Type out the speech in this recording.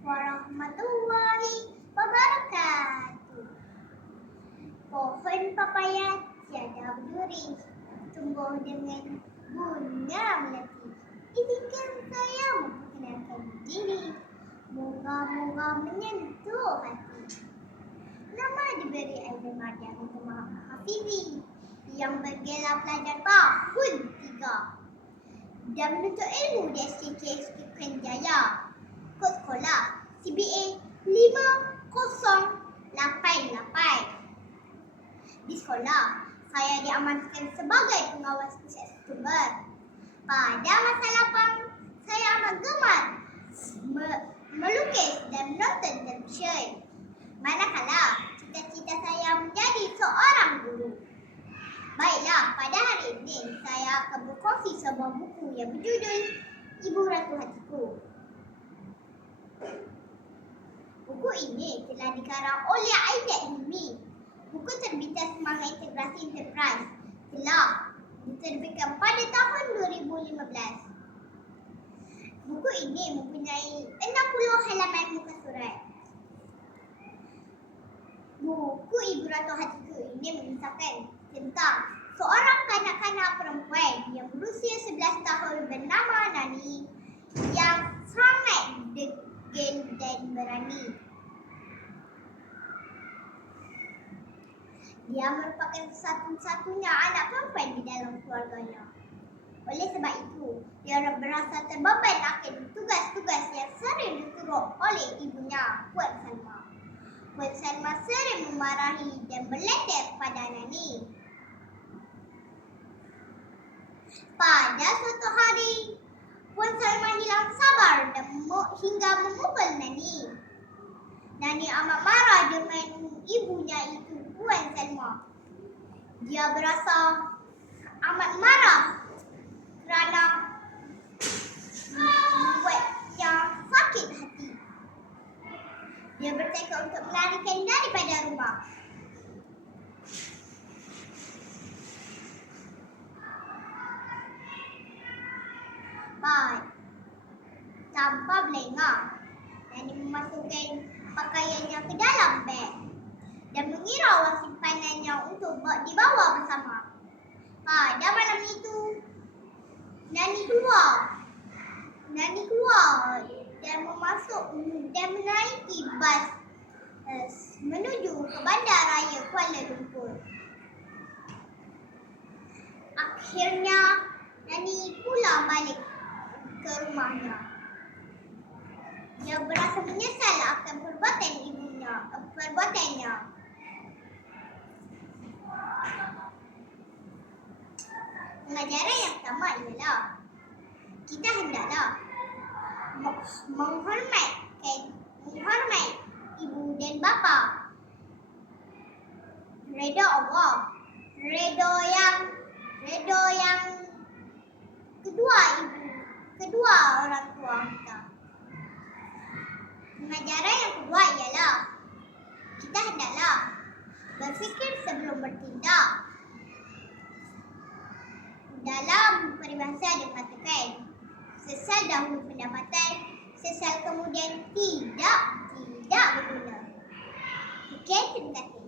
warahmatullahi wabarakatuh. Pohon papaya tiada berduri, tumbuh dengan bunga melati. Izinkan saya memperkenalkan diri. Moga-moga menyentuh hati. Nama diberi Aizan Mardian untuk Muhammad Hafizi yang bergelar pelajar tahun tiga dan menuntut ilmu di SCK Sekian Jaya. Kod sekolah CBA 5088. Di sekolah, saya diamankan sebagai pengawas pusat September. Pada masa lapang, saya amat gemar me- melukis dan menonton televisyen. Manakala cita-cita saya menjadi seorang guru. Baiklah, pada hari ini saya akan berkongsi sebuah buku yang berjudul Ibu Ratu Hatiku. Buku ini telah dikarang oleh Aizat Hilmi. Buku terbitan Semangat Integrasi Enterprise telah diterbitkan pada tahun 2015. Buku ini mempunyai 60 halaman muka surat. Buku Ibu Ratu Hatiku ini mengisahkan tentang seorang kanak-kanak perempuan yang berusia 11 tahun bernama Nani yang sangat degil dan berani. Dia merupakan satu-satunya anak perempuan di dalam keluarganya. Oleh sebab itu, dia berasa terbeban akan tugas-tugas yang sering disuruh oleh ibunya, Puan Salma. Puan Salma sering memarahi dan berleter pada Nani. Pada suatu hari, Puan Salma hilang sabar dan hingga memukul Nani. Nani amat marah dengan ibunya itu, Puan Salma. Dia berasa amat marah kerana membuatnya sakit hati. Dia bertekad untuk melarikan daripada rumah. Baik. Tanpa melengah. Nani memasukkan pakaiannya ke dalam beg wang simpanannya untuk ba- dibawa bersama. Pada malam itu, Nani keluar. Nani keluar dan memasuk dan menaiki bas eh, menuju ke bandar raya Kuala Lumpur. Akhirnya, Nani pulang balik ke rumahnya. Dia berasa menyesal akan perbuatan ibunya, eh, perbuatannya. Pengajaran yang pertama ialah kita hendaklah me- menghormatkan menghormat ibu dan bapa. Reda Allah, reda yang reda yang kedua ibu, kedua orang tua kita. Pengajaran yang kedua ialah kita hendaklah berfikir sebelum bertindak. Dalam peribahasa dikatakan, sesal dahulu pendapatan, sesal kemudian tidak, tidak berguna. Okey, terima kasih.